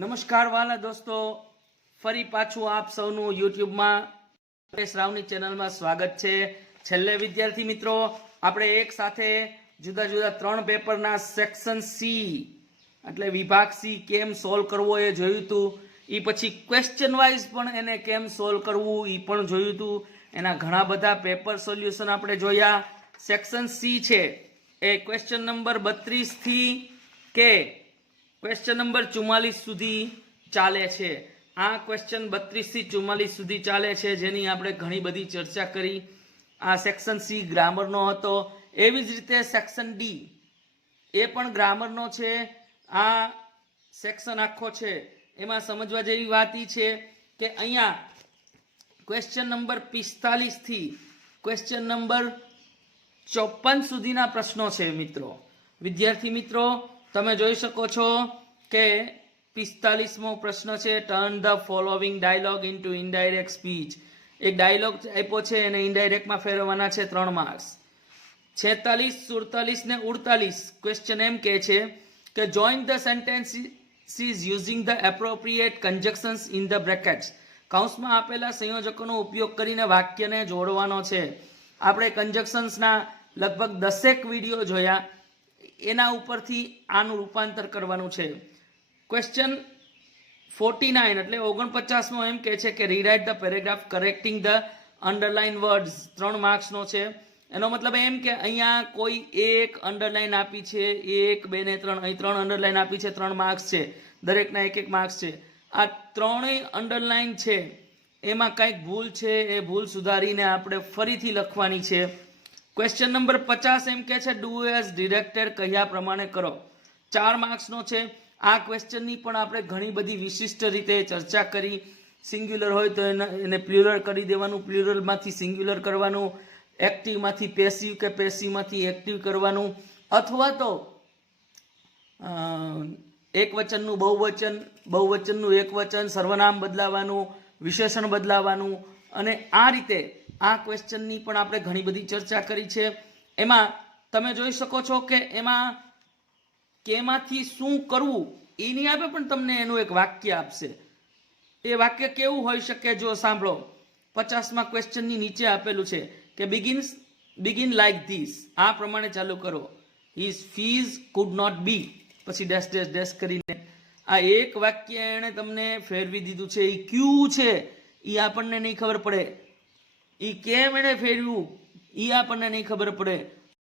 નમસ્કાર વાલા દોસ્તો, ફરી પાછું આપ સૌનું યુટ્યુબમાં પરેશ રાવની ચેનલમાં સ્વાગત છે। છેલ્લે વિદ્યાર્થી મિત્રો આપણે એક સાથે જુદા જુદા 3 પેપરના સેક્શન સી એટલે વિભાગ સી કેમ સોલ્વ કરવો એ જોયું હતું। એ પછી ક્વેશ્ચન વાઇઝ પણ એને કેમ સોલ્વ કરવું એ પણ જોયું હતું। એના ઘણા બધા પેપર સોલ્યુશન આપણે જોયા। સેક્શન સી છે એ ક્વેશ્ચન નંબર 32 થી કે क्वेश्चन नंबर 44 सुधी चाले छे। आ क्वेश्चन 32 થી 44 सुधी चाले छे, जेनी आपणे घणी बधी चर्चा करी। आ सेक्शन सी ग्रामर नो हतो। एवी ज रीते सेक्शन डी ए पण ग्रामर नो छे। आ सेक्शन आखो छे एमां समजवा जेवी वात ई छे के अहींया क्वेश्चन नंबर 45 થી क्वेश्चन नंबर 54 सुधीना प्रश्नो छे। मित्रों, विद्यार्थी मित्रों, તમે જોઈ શકો છો કે 45મો પ્રશ્ન છે, turn the following dialogue into indirect speech. એક ડાયલોગ આપ્યો છે એને ઇનડાયરેક્ટમાં ફેરવવાના છે 3 માર્ક્સ। 46, 47 ને 48 ક્વેશ્ચન એમ કહે છે કે join the sentences using the appropriate કન્જક્શન્સ in the brackets. કૌંસમાં આપેલા સંયોજકોનો ઉપયોગ કરીને વાક્યને જોડવાનો છે। આપણે કન્જક્શન્સના લગભગ 10 વિડીયો જોયા, એના ઉપરથી આનું રૂપાંતર કરવાનું છે। ક્વેશ્ચન 49 એટલે 49મો એમ કહે છે કે rewrite the paragraph correcting the underline words. 3 માર્ક્સનો છે। એનો મતલબ એમ કે અહીંયા કોઈ એક અંડરલાઇન આપી છે, 1, 2 ને 3, અહીં 3 અંડરલાઇન આપી છે, 3 માર્ક્સ છે, દરેકના 1-1 માર્ક્સ છે। આ ત્રણેય અંડરલાઇન છે એમાં કંઈક ભૂલ છે, એ ભૂલ સુધારીને આપણે ફરીથી લખવાની છે। क्वेश्चन नंबर 50 एम के छे डू एज डिरेक्टेड कह्या प्रमाणे करो। 4 मार्क्सनो छे। आ क्वेश्चननी पण आपणे घणी बधी विशिष्ट रीते चर्चा करी। सिंग्युलर होय तो एने प्लुरल करी देवानुं, प्लुरलमांथी सिंग्युलर करवानुं, एक्टिवमांथी पेसिव के पेसिवमांथी एक्टिव करवानुं, अथवा तो एकवचननुं बहुवचन, बहुवचननुं एकवचन, सर्वनाम बदलावानुं, विशेषण बदलावानुं। अने आ रीते आ क्वेश्चननी पण आपणे घणी बधी चर्चा करी छे। एमां तमे जोई शको छो के एमां केमांथी शुं करवुं एनी आपे पण तमने एनुं एक वाक्य आपशे। ए वाक्य केवुं होई शके जो सांभळो। 50मा क्वेश्चननी नीचे आपेलुं छे के बिगिन लाइक धीस। आ प्रमाणे चालू करो। His fees could not be पछी डैश डैश डैश करीने आ एक वाक्य एणे तमने फेरवी दीधुं छे। ई क्यू छे ई आपणने नहीं खबर पड़े, ई केम एने फेरव्युं ई आपणने नहीं खबर पड़े।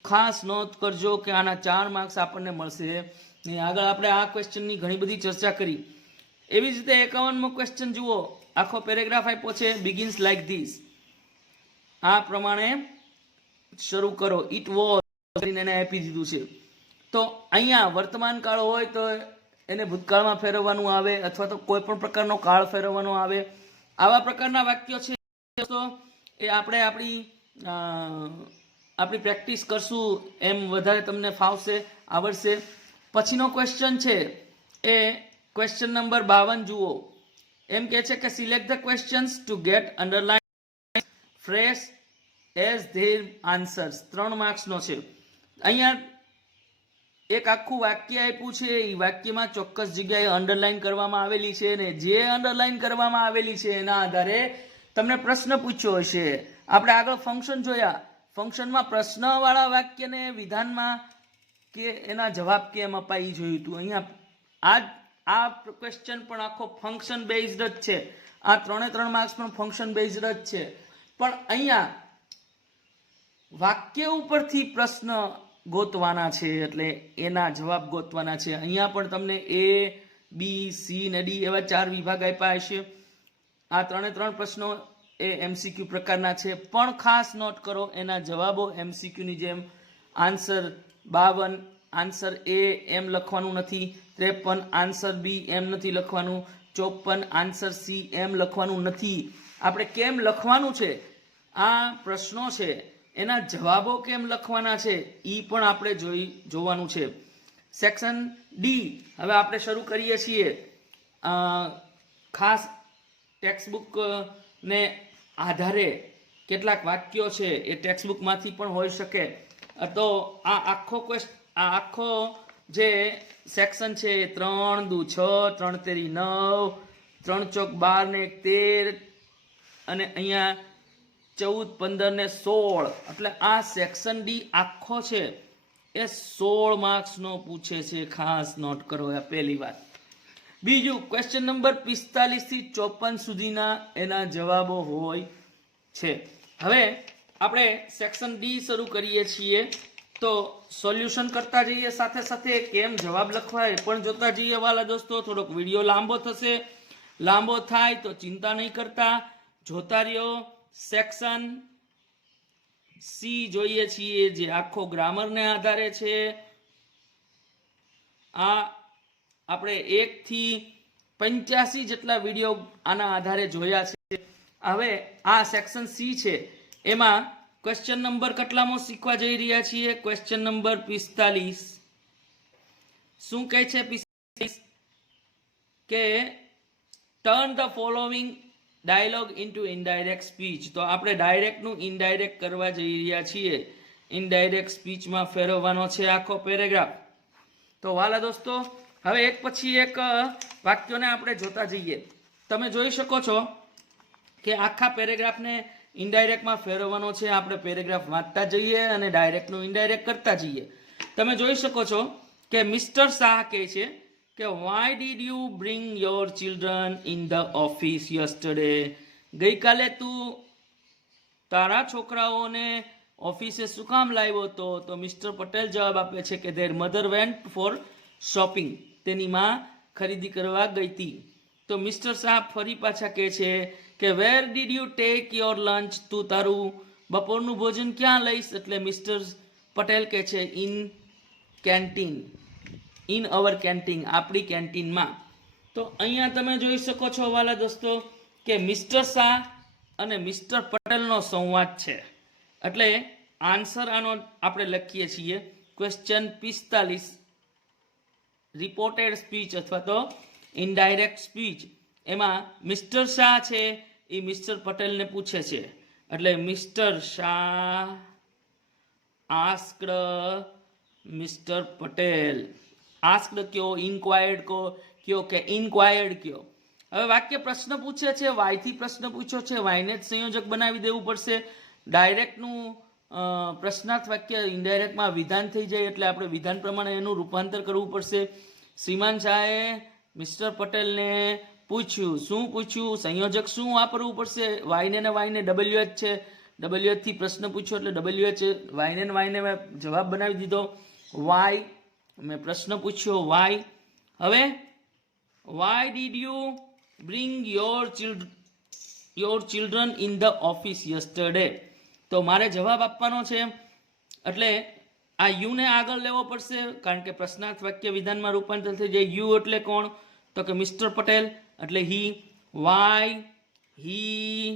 खास नोट करजो के आना 4 मार्क्स आपणने मळशे। आगळ आपणे आ क्वेश्चननी घणी बधी चर्चा करी। एवी ज रीते 51मो क्वेश्चन जुओ। आखो पेरेग्राफ आप्यो छे बिगिन्स लाइक धीस। आ प्रमाणे शरू करो। इट वॉज करीने एने आपी दीधुं छे। तो अहींया वर्तमान काळ होय तो एने भूतकाळमां फेरववानुं आवे, अथवा तो कोईपण प्रकारनो काळ फेरववानो आवे। आवा प्रकारना वाक्यो छे तो ए આપણે આપણી પ્રેક્ટિસ કરશું એમ વધારે તમને ફાવશે, આવડશે। પછીનો ક્વેશ્ચન છે એ ક્વેશ્ચન નંબર 52 જુઓ। એમ કહે છે કે select the questions to gate underline fresh as there answers. 3 માર્ક્સનો છે। અહીંયા એક આખું વાક્ય આપ્યું છે, એ વાક્યમાં ચોક્કસ જગ્યાએ અંડરલાઇન કરવામાં આવેલી છે ને જે અંડરલાઇન કરવામાં આવેલી છે એના આધારે તમને પ્રશ્ન પૂછ્યો હશે। આપણે આગળ ફંક્શન જોયા। ફંક્શનમાં પ્રશ્નવાળા વાક્યને વિધાનમાં કે એના જવાબ કેમ અપાય જોયું હતું। અહીંયા આ ક્વેશ્ચન પણ આખો ફંક્શન બેઝડ જ છે। આ 3 માર્ક્સ પણ ફંક્શન બેઝડ જ છે। પણ અહીંયા વાક્ય ઉપરથી પ્રશ્ન ગોતવાના છે, એટલે એના જવાબ ગોતવાના છે। અહીંયા પણ તમને A, B, C ને D એવા 4 વિભાગ આપ્યા હશે। आ 3 प्रश्नों ए एमसीक्यू प्रकारना छे। पण खास नोट करो एना जवाबो एमसीक्यू नी जेम आंसर 52 आंसर ए एम लखवानुं नथी, 53 आंसर बी एम नथी लखवानुं, 54 आंसर सी एम लखवानुं नथी। आपणे केम लखवानुं छे, आ प्रश्नों छे एना जवाबो केम लखवाना छे ई पण आपणे जोवानुं छे। सेक्शन डी हवे आपणे शरू करीए छीए। खास टेक्स्टबुक ने आधारे કેટલાક વાક્યો છે એ ટેક્સ્ટબુકમાંથી પણ હોઈ શકે। તો આ આખો જે સેક્શન છે 3 દુ 6, 3 તેરી 9, 3 ચોક 12 ને 1 13 અને અહીંયા 14, 15 ને 16, એટલે આ સેક્શન ડી આખો છે એ 16 માર્ક્સનો પૂછે છે, ખાસ નોટ કરો. આ પહેલી વાત. બીજું, ક્વેશ્ચન નંબર 45 થી 54 સુધીના એના જવાબો હોય છે. હવે આપણે સેક્શન ડી શરૂ કરીએ છીએ, તો સોલ્યુશન કરતા જઈએ, સાથે સાથે કેમ જવાબ લખવા એ પણ જોતા જઈએ વાલા દોસ્તો. થોડોક વિડીયો લાંબો થશે, લાંબો થાય તો ચિંતા નહીં કરતા, જોતા રહ્યો. સેક્શન સી જોઈએ છીએ, જે આખો ગ્રામરને આધારે છે. આ આપણે 1 થી 85 જેટલા વિડીયો આના આધારે જોયા છે. હવે આ સેક્શન સી છે, એમાં ક્વેશ્ચન નંબર કેટલામો શીખવા જઈ રહ્યા છીએ? Question number 45. શું કહે છે 45? કે turn the following dialogue into indirect speech. તો આપણે ડાયરેક્ટનું ઇનડાયરેક્ટ કરવા જઈ રહ્યા છીએ. ઇનડાયરેક્ટ સ્પીચમાં ફેરવવાનો છે આખો પેરેગ્રાફ. તો વાલા દોસ્તો, હવે એક પછી એક વાક્યોને આપણે જોતા જઈએ. તમે જોઈ શકો છો કે આખા પેરેગ્રાફને ઇનડાયરેક્ટમાં ફેરવવાનો છે. આપણે પેરેગ્રાફ વાંચતા જઈએ અને ડાયરેક્ટનું ઇનડાયરેક્ટ કરતા જઈએ. તમે જોઈ શકો છો કે મિસ્ટર શાહ કહે છે કે why did you bring your children in the office yesterday. ગઈકાલે તું તારા છોકરાઓને ઓફિસે શું કામ લાવ્યો હતો? તો મિસ્ટર પટેલ જવાબ આપે છે કે their mother went for shopping. તેની માં ખરીદી કરવા ગઈ હતી. તો મિસ્ટર શાહ ફરી પાછા કહે છે કે where did you take your lunch. તું તારું બપોરનું ભોજન ક્યાં લઈશ? એટલે મિસ્ટર પટેલ કહે છે in canteen, in our canteen, આપણી કેન્ટીનમાં. તો અહીંયા તમે જોઈ શકો છો વાલા દોસ્તો કે મિસ્ટર શાહ અને મિસ્ટર પટેલનો સંવાદ છે. એટલે આન્સર આનો આપણે લખીએ છીએ ક્વેશ્ચન 45, રિપોર્ટેડ સ્પીચ અથવા તો ઇનડાયરેક્ટ સ્પીચ. એમાં મિસ્ટર શાહ છે એ મિસ્ટર પટેલને પૂછે છે. એટલે mister Shah asked mister Patel. Asked કયો, ઇન્ક્વાયર્ડ કયો કે ઇન્ક્વાયર્ડ કયો. હવે વાક્ય પ્રશ્ન પૂછે છે, વાયથી પ્રશ્ન પૂછ્યો છે, વાયને જ સંયોજક બનાવી દેવું પડશે. ડાયરેક્ટનું પ્રશ્નાર્થ વાક્ય ઇનડાયરેક્ટમાં વિધાન થઈ જાય, એટલે આપણે વિધાન પ્રમાણે એનું રૂપાંતર કરવું પડશે. શ્રીમાન શાહે મિસ્ટર પટેલને પૂછ્યું. શું પૂછ્યું? સંયોજક શું વાપરવું પડશે? વાયને ને વાયને WH છે, WH થી પ્રશ્ન પૂછ્યો એટલે WH, વાયને ને વાયને જવાબ બનાવી દીધો. વાય મેં પ્રશ્ન પૂછ્યો, વાય. હવે why did you bring your children in the office yesterday. તો મારે જવાબ આપવાનો છે, એટલે આ યુ ને આગળ લેવો પડશે, કારણ કે પ્રશ્નાર્થ વાક્ય વિધાનમાં રૂપાંતર થઈ જાય. યુ એટલે કોણ? તો કે મિસ્ટર પટેલ, એટલે હી. વાય હી.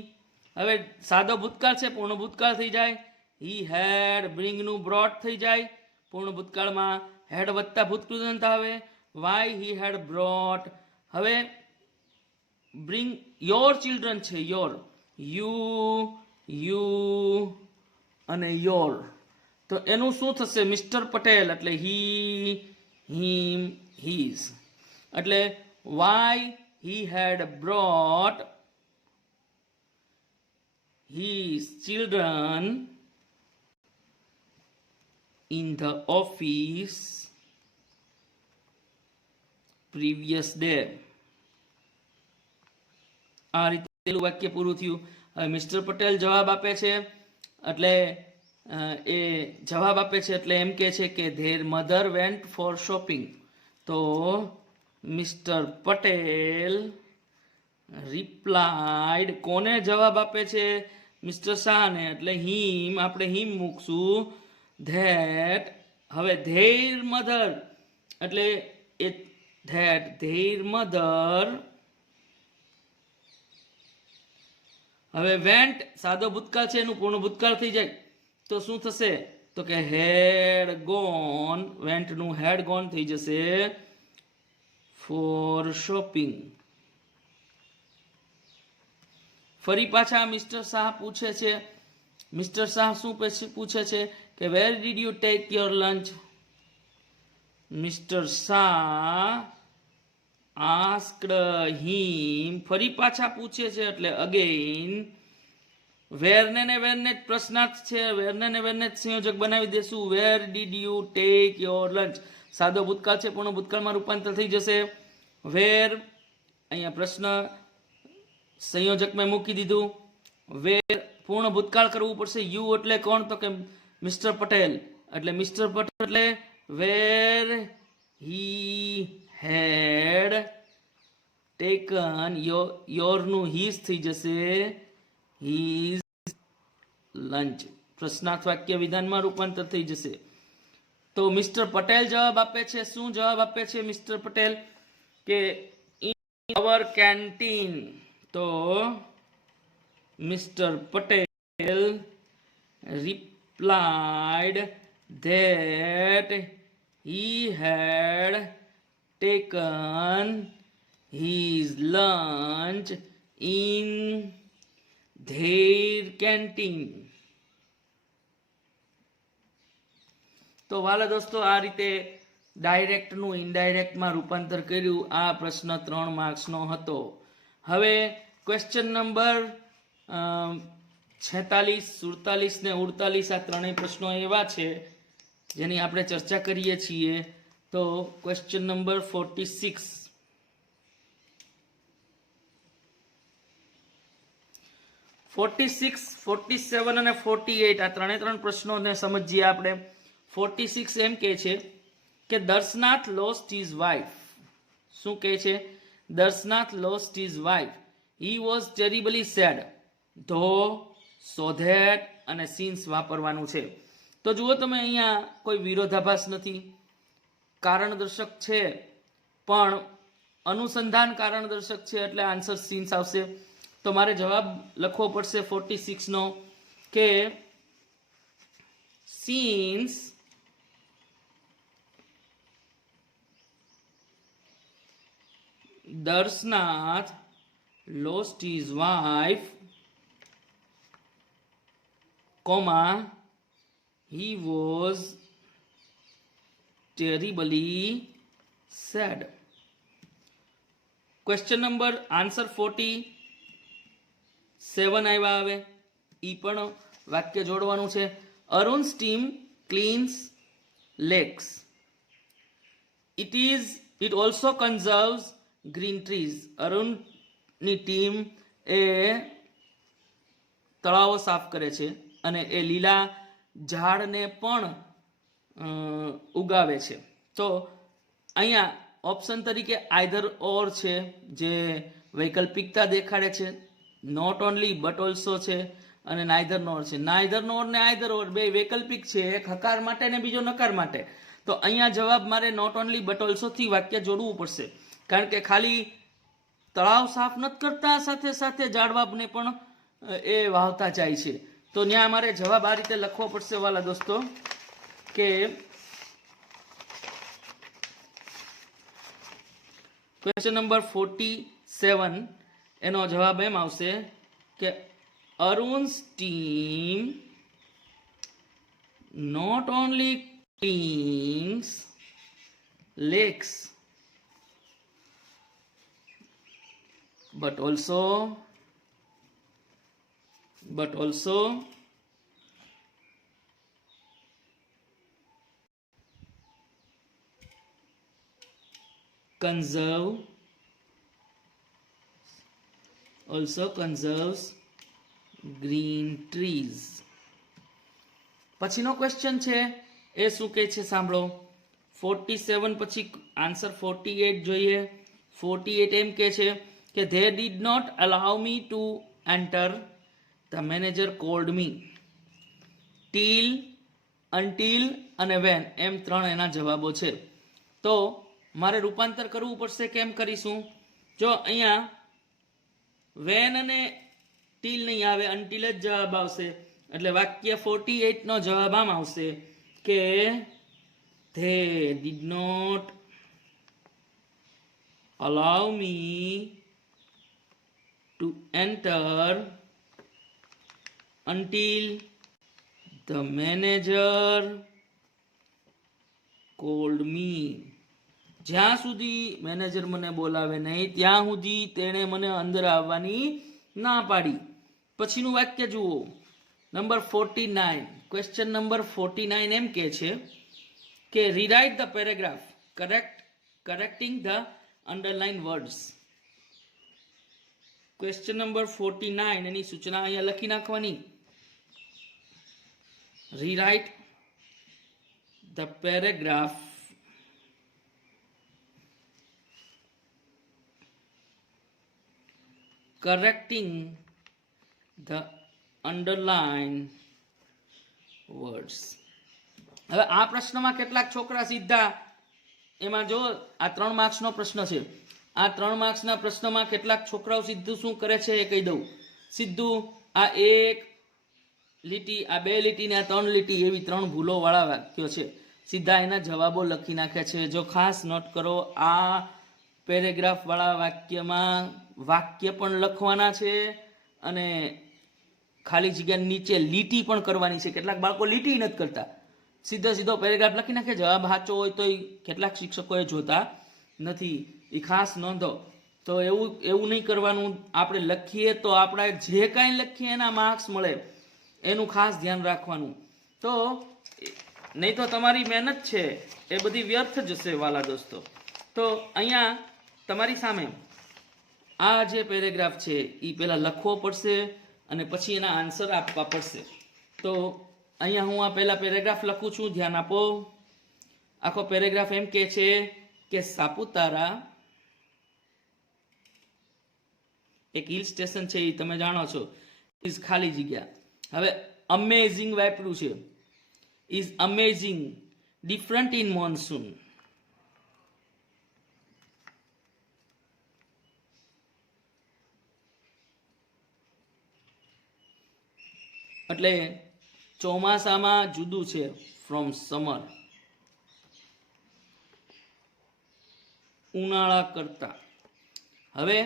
હવે સાદો ભૂતકાળ છે, પૂર્ણ ભૂતકાળ થઈ જાય. હી હેડ, બ્રિંગનું બ્રોટ થઈ જાય. પૂર્ણ ભૂતકાળમાં હેડ વત્તા ભૂતકૃદંત આવે. Why he had brought. હવે બ્રિંગ યોર ચિલ્ડ્રન છે, યોર, યુ અને યોર. તો એનું શું થશે? મિસ્ટર પટેલ, એટલે હી, હિમ, હીઝ. એટલે why he had brought his children in the office previous day. આ રીતે વાક્ય પૂરું થયું. હવે મિસ્ટર પટેલ જવાબ આપે છે, એટલે એ જવાબ આપે છે એટલે એમ કહે છે કે their mother went for shopping. તો મિસ્ટર પટેલ રિપ્લાઇડ, કોને જવાબ આપે છે? મિસ્ટર શાહને, એટલે હિમ, આપણે હિમ મૂકશું. ધેટ, હવે ધેર મધર, એટલે એ ધેટ ધેર મધર. હવે વેન્ટ સાદો ભૂતકાળ છે, એનું પૂર્ણ ભૂતકાળ થઈ જાય તો શું થશે? તો કે હેડ ગોન, વેન્ટ નું હેડ ગોન થઈ જશે ફોર શોપિંગ. ફરી પાછા મિસ્ટર શાહ પૂછે છે. મિસ્ટર શાહ શું પૂછે છે કે where did you take your lunch? Mister Shah asked him, ફરી પાછા પૂછે છે એટલે અગેઇન. વેરને ને વેરને જ પ્રશ્નાર્થ છે, વેરને ને વેરને જ સંયોજક બનાવી દેશું. વેર did you take your lunch, સાદો ભૂતકાળ છે, પૂર્ણ ભૂતકાળમાં રૂપાંતર થઈ જશે. વેર, અહીંયા પ્રશ્ન સંયોજક મેં મૂકી દીધું. વેર પૂર્ણ ભૂતકાળ કરવું પડશે. યુ એટલે કોણ? તો કે મિસ્ટર પટેલ, એટલે મિસ્ટર પટેલ એટલે વેર હી હેડ ટેકન યોરનું હીઝ થઈ જશે, હીઝ લંચ. પ્રશ્નાર્થ વાક્ય વિધાનમાં રૂપાંતર થઈ જશે. તો મિસ્ટર પટેલ જવાબ આપે છે. શું જવાબ આપે છે મિસ્ટર પટેલ? કે ઇન અવર કેન્ટીન. તો mister Patel replied that he had taken his lunch in their canteen. તો વાલા દોસ્તો, આ રીતે ડાયરેક્ટનું ઇનડાયરેક્ટમાં રૂપાંતર કર્યું. આ પ્રશ્ન 3 માર્ક્સનો હતો. હવે ક્વેશ્ચન નંબર 46, 47 ને 48 આ ત્રણેય પ્રશ્નો એવા છે જેની આપણે ચર્ચા કરીએ છીએ. તો ક્વેશ્ચન નંબર 46, 46, 47 અને 48 આ ત્રણ પ્રશ્નોને સમજીએ આપણે. 46 એમ કહે છે કે દર્શનાથ લોસ્ટ હિઝ વાઇફ. શું કહે છે? Darshanath lost his wife. He was terribly sad. Though, so that અને સિન્સ વાપરવાનું છે. તો જુઓ તમે, અહીંયા કોઈ વિરોધાભાસ નથી. કારણ દર્શક છે પણ અનુસંધાન કારણ દર્શક છે એટલે આન્સર સિન્સ આવશે. તો મારે જવાબ લખવો પડશે 46 નો કે since Darsnath lost his wife, comma, he was terribly sad. Question number answer 47 આવ્યા. હવે ઈ પણ વાક્ય જોડવાનું છે. અરુણ's team cleans lakes. It also conserves green trees. અરુણની ટીમ એ તળાવો સાફ કરે છે અને એ લીલા ઝાડને પણ ઉગાવે છે. તો અહીંયા ઓપ્શન તરીકે આઈધર ઓર છે જે વૈકલ્પિકતા દેખાડે છે. નોટ ઓનલી બટ ઓલ્સો છે અને નાઈધર નોર છે. નાઈધર નોર ને આઈધર ઓર બે વૈકલ્પિક છે, એક હકાર માટે ને બીજો નકાર માટે. તો અહીંયા જવાબ મારે નોટ ઓનલી બટ ઓલ્સો થી વાક્ય જોડવું પડશે, કારણ કે ખાલી તળાવ સાફ નથી કરતા, સાથે સાથે ઝાડવાને પણ એ વાવતા જાય છે. તો ત્યાં મારે જવાબ આ રીતે લખવો પડશે વાલા દોસ્તો કે ક્વેશ્ચન નંબર 47 એનો જવાબ એમ આવશે કે અરુણ's team not only cleans lakes but also conserves green trees. પછીનો ક્વેશ્ચન છે એ શું કહે છે સાંભળો. 47 પછી આન્સર 48 જોઈએ. 48 એમ કહે છે કે they did not allow me to enter, the manager called me. till, until અને when એમ ત્રણ એના જવાબો છે. તો મારે રૂપાંતર કરવું પડશે. કેમ કરીશું? જો અહીંયા when અને till નહીં આવે, until જ જવાબ આવશે. એટલે વાક્ય 48 નો જવાબ આમ આવશે કે they did not allow me to enter until the manager cold મી. જ્યાં સુધી મેનેજર મને બોલાવે નહીં ત્યાં સુધી તેણે મને અંદર આવવાની ના પાડી. પછીનું વાક્ય જુઓ, નંબર 49. ક્વેશ્ચન નંબર 49 એમ કે છે કે rewrite the paragraph correcting the underline words. Question number 49 એની સૂચના અહીંયા લખી નાખવાની. Rewrite the paragraph correcting the underlined words. હવે આ પ્રશ્નમાં કેટલાક છોકરા સીધા એમાં જો આ 3 માર્ક્સનો પ્રશ્ન છે. આ 3 માર્ક્સના પ્રશ્નમાં કેટલાક છોકરાઓ સીધું શું કરે છે એ કહી દઉં. સીધું આ 1 લીટી, આ 2 લીટી ને આ 3 લીટી એવી 3 ભૂલો વાળા વાક્યો છે. સીધા એના જવાબો લખી નાખે છે. જો ખાસ નોટ કરો, આ પેરેગ્રાફ વાળા વાક્યમાં વાક્ય પણ લખવાના છે અને ખાલી જગ્યા નીચે લીટી પણ કરવાની છે. કેટલાક બાળકો લીટી નથી કરતા, સીધો પેરેગ્રાફ લખી નાખે. જવાબ સાચો હોય તો કેટલાક શિક્ષકોએ જોતા નથી. એ ખાસ નોંધો. તો એવું નહીં કરવાનું. આપણે લખીએ તો આપણે જે કાંઈ લખીએ એના માર્ક્સ મળે, એનું ખાસ ધ્યાન રાખવાનું. તો નહીં તો તમારી મહેનત છે એ બધી વ્યર્થ જશે વાલા દોસ્તો. તો અહીંયા તમારી સામે આ જે પેરેગ્રાફ છે એ પહેલાં લખવો પડશે અને પછી એના આન્સર આપવા પડશે. તો અહીંયા હું આ પહેલા પેરેગ્રાફ લખું છું, ધ્યાન આપો. આખો પેરેગ્રાફ એમ કહે છે કે સાપુતારા એક હિલ સ્ટેશન છે, એ તમે જાણો છો. ઇઝ ખાલી જગ્યા. હવે અમેઝિંગ વાપર્યું છે. Is amazing, different in monsoon. એટલે ચોમાસામાં જુદું છે ફ્રોમ સમર, ઉનાળા કરતા. હવે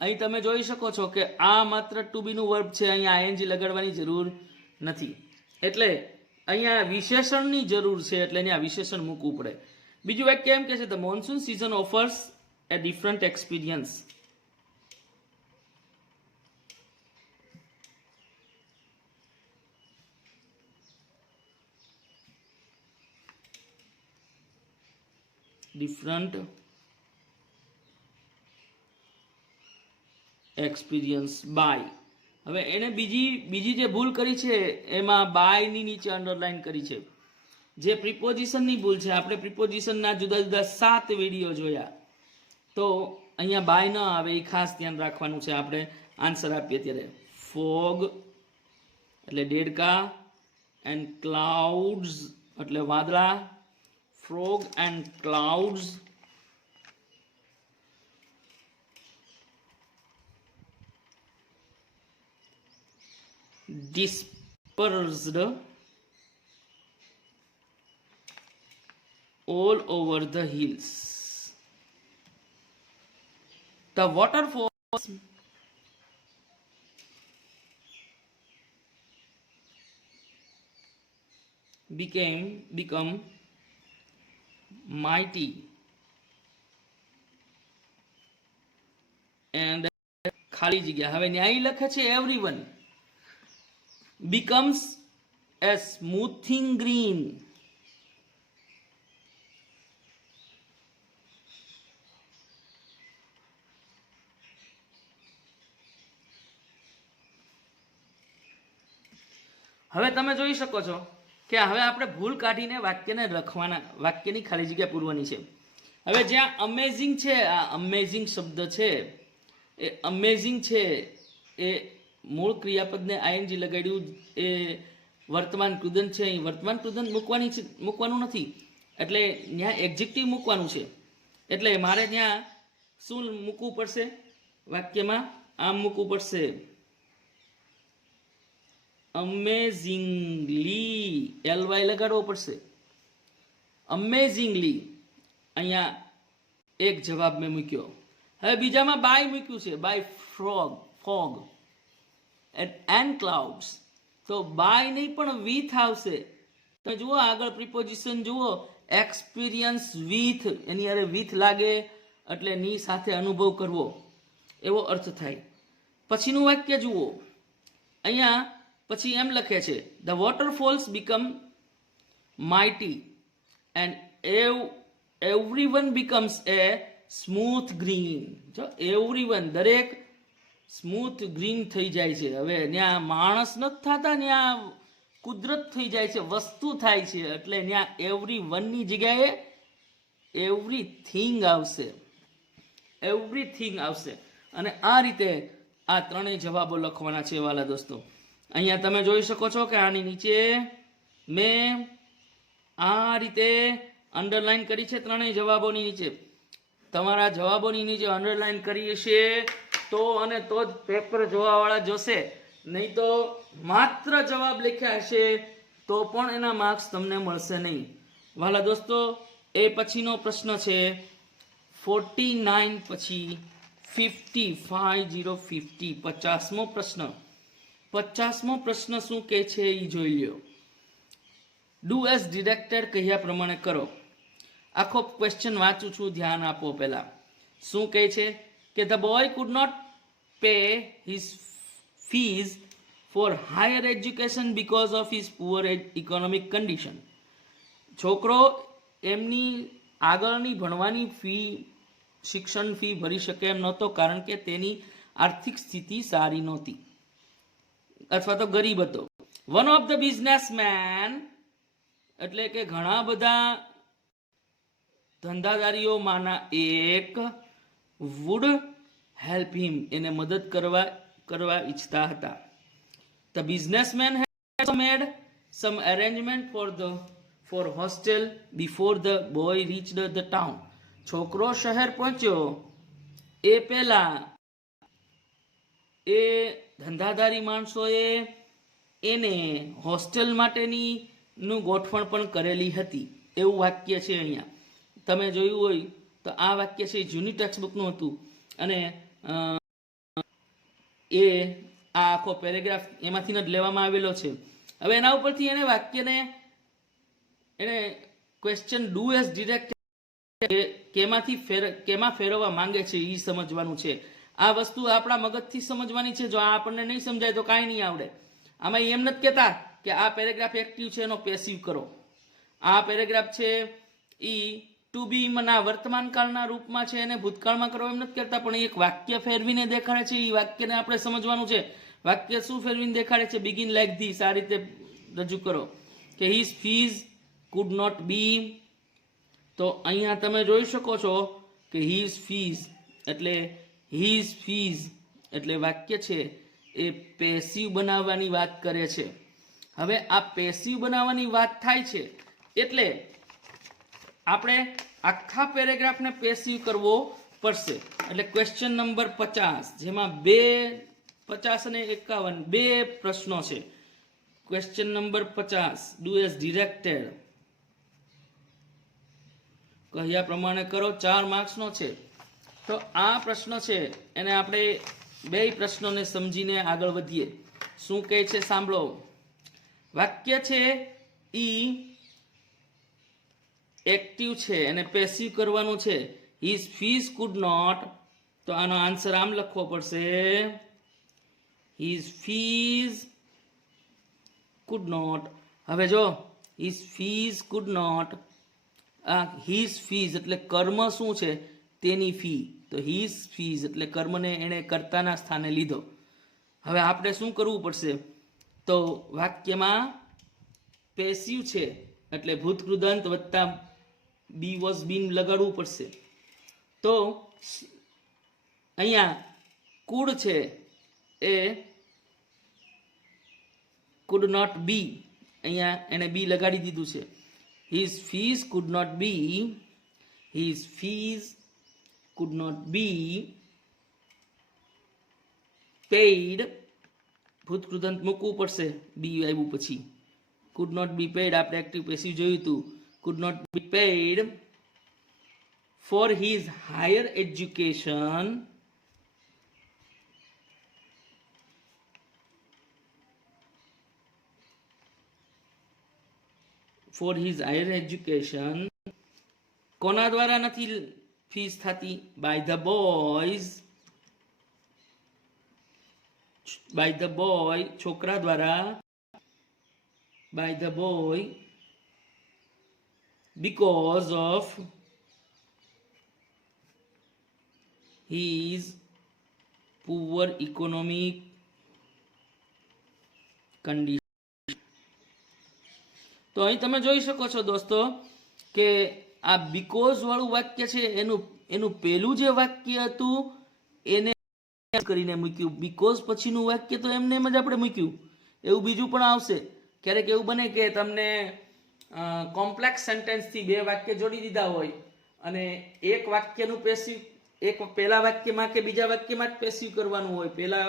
અહીં તમે જોઈ શકો છો કે આ માત્ર ટુ બીનું વર્બ છે, અહીંયા આઈએનજી લગાડવાની જરૂર નથી. એટલે અહીંયા વિશેષણની જરૂર છે, એટલે અહીંયા વિશેષણ મૂકવું પડે. બીજું વાક્ય એમ કે છે the monsoon season offers a different experience. Different experience by. હવે એને બીજી જે ભૂલ કરી છે એમાં બાયની નીચે અંડરલાઈન કરી છે, જે પ્રિપોઝિશનની ભૂલ છે. આપણે પ્રિપોઝિશનના જુદા જુદા 7 વિડીયો જોયા, તો અહીંયા બાય ન આવે એ ખાસ ધ્યાન રાખવાનું છે. આપણે આન્સર આપીએ ત્યારે ફોગ એટલે દેડકા, એન્ડ ક્લાઉડ્સ એટલે વાદળા, frog and clouds, dispersed all over the hills. The waterfalls become mighty and ખાલી જગ્યા. હવે ન્યાય લખે છે everyone becomes a smoothing green. હવે તમે જોઈ શકો છો કે હવે આપણે ભૂલ કાઢીને વાક્યને લખવાના, વાક્યની ખાલી જગ્યા પૂરવાની છે. હવે જ્યાં અમેઝિંગ છે, આ અમેઝિંગ શબ્દ છે, એ અમેઝિંગ છે એ મૂળ ક્રિયાપદને આઈએનજી લગાડ્યું, એ વર્તમાન કૃદંત છે. અહીં વર્તમાન કૃદંત મૂકવાનું નથી, એટલે ત્યાં એક્ઝેક્ટિવ મૂકવાનું છે. એટલે મારે ત્યાં શું મૂકવું પડશે વાક્યમાં? આમ મૂકવું પડશે, અમેઝિંગલી, એલવાય લગાડવો પડશે. અમેઝિંગલી અહીંયા એક જવાબ મેં મૂક્યો. હવે બીજામાં બાય મૂક્યું છે, બાય ફોગ એન્ડ ક્લાઉડ્સ. તો બાય નહીં પણ વિથ આવશે. તમે જુઓ આગળ પ્રિપોઝિશન જુઓ, એક્સપિરિયન્સ વિથ, એની અરે વિથ લાગે એટલે ની સાથે અનુભવ કરવો એવો અર્થ થાય. પછીનું વાક્ય જુઓ, અહીંયા પછી એમ લખે છે the waterfalls become mighty and everyone becomes A smooth green. જો એવરીવન, દરેક સ્મૂથ ગ્રીન થઈ જાય છે. હવે ત્યાં માણસ નથી થતા, ત્યાં કુદરત થઈ જાય છે, વસ્તુ થાય છે, એટલે ત્યાં એવરી વનની જગ્યાએ એવરીથિંગ આવશે, એવરીથિંગ આવશે. અને આ રીતે આ ત્રણેય જવાબો લખવાના છે વાલા દોસ્તો. અહીંયા તમે જોઈ શકો છો કે આની નીચે મેં આ રીતે અંડરલાઈન કરી છે ત્રણેય જવાબોની નીચે. તમારા જવાબોની નીચે અંડરલાઈન કરી હશે તો અને તો જ પેપર જોવાવાળા જોશે, નહીં તો માત્ર જવાબ લખ્યા હશે તો પણ એના માર્ક્સ તમને મળશે નહીં વાલા દોસ્તો. એ પછીનો પ્રશ્ન છે 49 પછી 50 50મો પ્રશ્ન. 50મો પ્રશ્ન શું કહે છે એ જોઈ લ્યો. ડુ એઝ ડિરેક્ટેડ કહ્યા પ્રમાણે કરો. આખો ક્વેશ્ચન વાંચું છું, ધ્યાન આપો. પહેલા શું કહે છે કે the boy could not pay his fees for higher education because of his poor economic condition. છોકરો એમની આગળની ભણવાની ફી, શિક્ષણ ફી ભરી શકે એમ નહોતો, કારણ કે તેની આર્થિક સ્થિતિ સારી નહોતી અથવા તો ગરીબ હતો. વન ઓફ ધ બિઝનેસમેન એટલે કે ઘણા બધા ધંધાદારીઓમાંના એક વુડ હેલ્પ હિમ, એને મદદ કરવા ઈચ્છતા હતા. The businessman had made some arrangement for hostel before the boy reached the town. છોકરો શહેર પહોંચ્યો એ પહેલા એ ધંધાદારી માણસોએ એને હોસ્ટેલ માટેની નું ગોઠવણ પણ કરેલી હતી, એવું વાક્ય છે અહીંયા. તમે જોયું હોય તો આ વાક્ય છે જૂની ટેક્સ્ટબુકનું હતું અને એ આ આખો પેરેગ્રાફ એમાંથી જ લેવામાં આવેલો છે. હવે એના ઉપરથી એને વાક્યને એને ક્વેશ્ચન ડુ એઝ ડિરેક્ટ કેમાં ફેરવવા માંગે છે એ સમજવાનું છે. આ વસ્તુ આપણા મગજથી સમજવાની છે. જો આ આપણને નહીં સમજાય તો કાંઈ નહીં આવડે. આમાં એમ નથી કહેતા કે આ પેરેગ્રાફ એક્ટિવ છે એનો પેસિવ કરો. આ પેરેગ્રાફ છે એ ટુ બી ના વર્તમાન કાળના રૂપમાં છે એને ભૂતકાળમાં કરો એમ નથી કરતા, પણ એક વાક્ય ફેરવીને દેખાડે છે. એ વાક્યને આપણે સમજવાનું છે. વાક્ય શું ફેરવીને દેખાડે છે? બિગિન લાઈક ધીસ, આ રીતે રજૂ કરો કે his fees could not be. તો અહીંયા તમે જોઈ શકો છો કે હિઝ ફીઝ એટલે વાક્ય છે એ પેસિવ બનાવવાની વાત કરે છે. હવે આ પેસિવ બનાવવાની વાત થાય છે એટલે આપણે આખા પેરેગ્રાફને પેસિવ કરવો પડશે. એટલે ક્વેશ્ચન નંબર 50, જેમાં 50 અને 51 બે પ્રશ્નો છે. Question number 50 do as directed કહ્યા પ્રમાણે કરો, 4 માર્ક્સનો છે. તો આ પ્રશ્ન છે એને આપણે બે પ્રશ્નોને સમજીને આગળ વધીએ. શું કહે છે સાંભળો. વાક્ય છે ઈ એક્ટિવ છે એને પેસિવ કરવાનું છે. હિઝ ફીઝ કુડ નોટ, તો આનો આન્સર આમ લખવો પડશે હિઝ ફીઝ કુડ નોટ. હવે જો હિઝ ફીઝ કુડ નોટ, આ હિઝ ફીઝ એટલે કર્મ શું છે? તેની ફી. તો હિઝ ફીઝ એટલે કર્મને એણે કર્તાના સ્થાને લીધો. હવે આપણે શું કરવું પડશે? તો વાક્યમાં પેસિવ છે એટલે ભૂતકૃદંત વત્તા બી વોઝ બીન લગાડવું પડશે. તો અહીંયા કુડ છે એ કુડ નોટ બી, અહીંયા એને બી લગાડી દીધું છે. His fees could not be, his fees could not be paid. ભૂતકૃદંત મૂકવું પડશે બી આવ્યું પછી. કુડ નોટ બી પેઇડ આપણે એક્ટિવ પેસિવ જોયું હતું. Could not be paid for his higher education for his higher education કોના દ્વારા નથી ફીસ થતી? By the boys, by the boy, છોકરા દ્વારા, by the boy, because of his poor economic condition. તો અહીં તમે જોઈ શકો છો દોસ્તો કે આ બીકોઝ વાળું વાક્ય છે એનું પેલું જે વાક્ય હતું એને કરીને મૂક્યું. બીકોઝ પછીનું વાક્ય તો એમને એમ જ આપણે મૂક્યું. એવું બીજું પણ આવશે. ક્યારેક એવું બને કે તમને કોમ્પ્લેક્સ સેન્ટેન્સથી બે વાક્ય જોડી દીધા હોય અને એક વાક્યનું પેસિવ, એક પહેલા વાક્યમાં કે બીજા વાક્યમાં જ પેસિવ કરવાનું હોય, પહેલા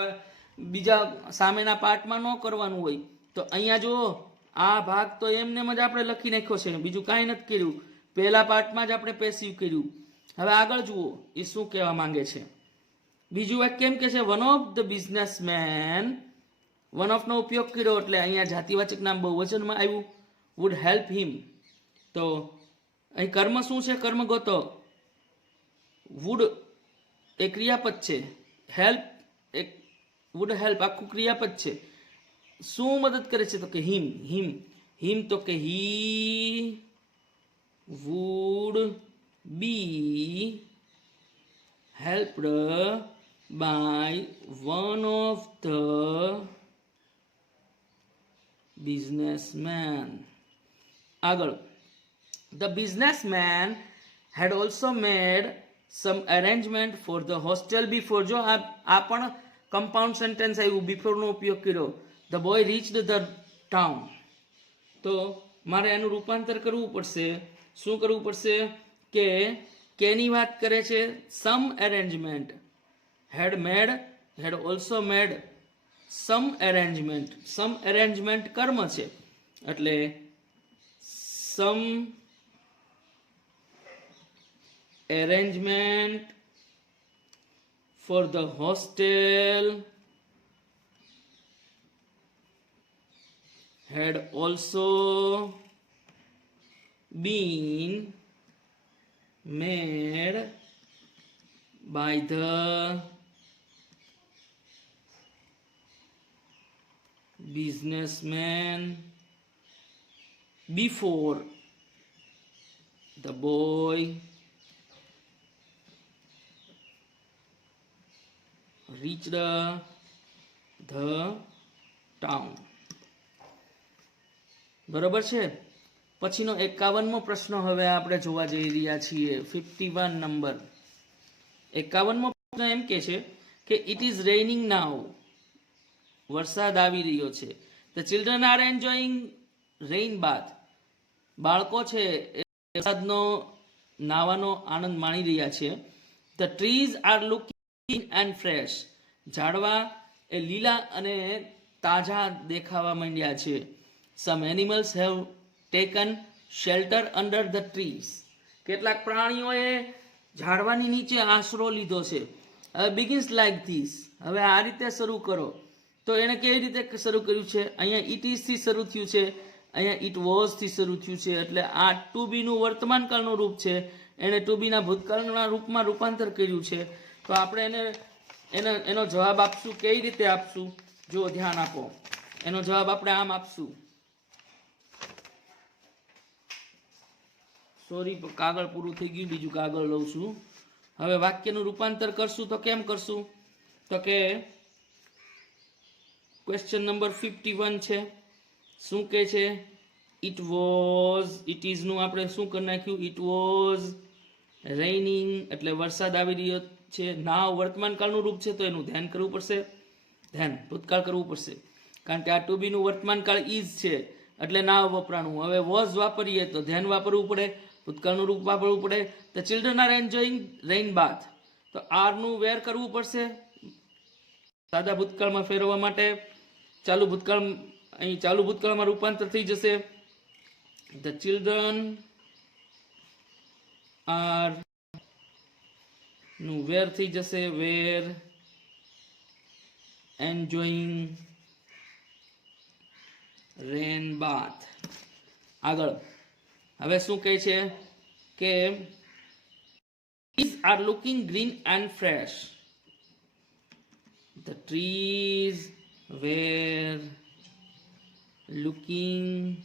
બીજા સામેના પાર્ટમાં ન કરવાનું હોય. તો અહીંયા જુઓ, આ ભાગ તો એમને જ આપણે લખી નાખ્યો છે, બીજું કાંઈ નથી કર્યું. પહેલા પાર્ટમાં જ આપણે પેસિવ કર્યું. હવે આગળ જુઓ એ શું કહેવા માંગે છે. બીજું વાક્ય કેમ કે છે? One of the businessman, one of નો ઉપયોગ કર્યો એટલે અહીંયા જાતિવાચક નામ બહુવચનમાં આવ્યું. વુડ હેલ્પ હિમ, તો અહીં કર્મ શું છે? કર્મ ગોતો. વુડ એ ક્રિયાપદ છે, હેલ્પ એક વુડ હેલ્પ આખું ક્રિયાપદ છે. શું મદદ કરે છે? તો કે હિમ, હિમ, હિમ તો કે he would be helped by one of the businessmen. આગળ, the businessman had also made some arrangement for the hostel before. જો આ પણ કમ્પાઉન્ડ સેન્ટેન્સ આવ્યું, બિફોર નો ઉપયોગ કર્યો. the boy reached the town. તો મારે એનું રૂપાંતર કરવું પડશે. શું કરવું પડશે? કે કેની વાત કરે છે? Some arrangement. Had made, had also made some arrangement. Some arrangement કર્મ છે એટલે some arrangement for the hostel had also been made by the businessman before the boy reached the town. બરોબર છે. પછીનો 51મો પ્રશ્ન હવે આપણે જોવા જઈ રહ્યા છીએ. 51 નંબર. 51મો પ્રશ્ન એમ કે છે કે ઇટ ઇઝ રેઇનિંગ નાઉ. વરસાદ આવી રહ્યો છે. The children are enjoying rain bath. બાળકો છે એ વરસાદનો નાવાનો આનંદ માણી રહ્યા છે. The trees are looking and fresh. ઝાડવા એ લીલા અને તાજા દેખાવા માંડ્યા છે. Some animals have taken shelter under the trees. કેટલાક પ્રાણીઓએ ઝાડવાની નીચે આશરો લીધો છે. begins like this. હવે આ રીતે શરૂ કરો. તો એને કેવી રીતે શરૂ કર્યું છે? અહીંયા ઇટ ઇઝ થી શરૂ થયું છે, અહીંયા ઇટ વોઝ થી શરૂ થયું છે. એટલે આ ટુ બી નું વર્તમાન કાળનું રૂપ છે, એને ટુ બી ના ભૂતકાળના રૂપમાં રૂપાંતર કર્યું છે. તો આપણે એનો જવાબ આપશું. કેવી રીતે આપશું? જો ધ્યાન આપો. એનો જવાબ આપણે આમ આપશું. સોરી, કાગળ પૂરું થઈ ગયું, બીજું કાગળ લઉં છું. હવે વાક્યનું રૂપાંતર કરશું તો કેમ કરશું? તો કે ક્વેશ્ચન નંબર 51 છે. શું કે છે? ઇટ વોઝ, ઇટ ઇઝ નું આપણે શું કરી નાખ્યું? ઇટ વોઝ રેઇનિંગ એટલે વરસાદ આવી રહ્યો છે. નાવ વર્તમાન કાળનું રૂપ છે તો એનું ધ્યાન કરવું પડશે. ધ્યાન ભૂતકાળ કરવું પડશે કારણ કે આ ટુ બી નું વર્તમાન કાળ ઇઝ છે એટલે નાવ વપરાણું. હવે વોઝ વાપરીએ તો ધ્યાન વાપરવું પડે, ભૂતકાળનું રૂપ વાપરવું પડે. The children are enjoying rain bath, તો આર નું વેર કરવું પડશે સાદા ભૂતકાળમાં ફેરવવા માટે. ચાલુ ભૂતકાળ, અહીં ચાલુ ભૂતકાળમાં રૂપાંતર થઈ જશે. ધ ચિલ્ડ્રન આર નું વેર થઈ જશે, વેર એન્જોયિંગ રેન બાથ. આગળ હવે શું કહે છે કે Trees are looking green and fresh. The trees were looking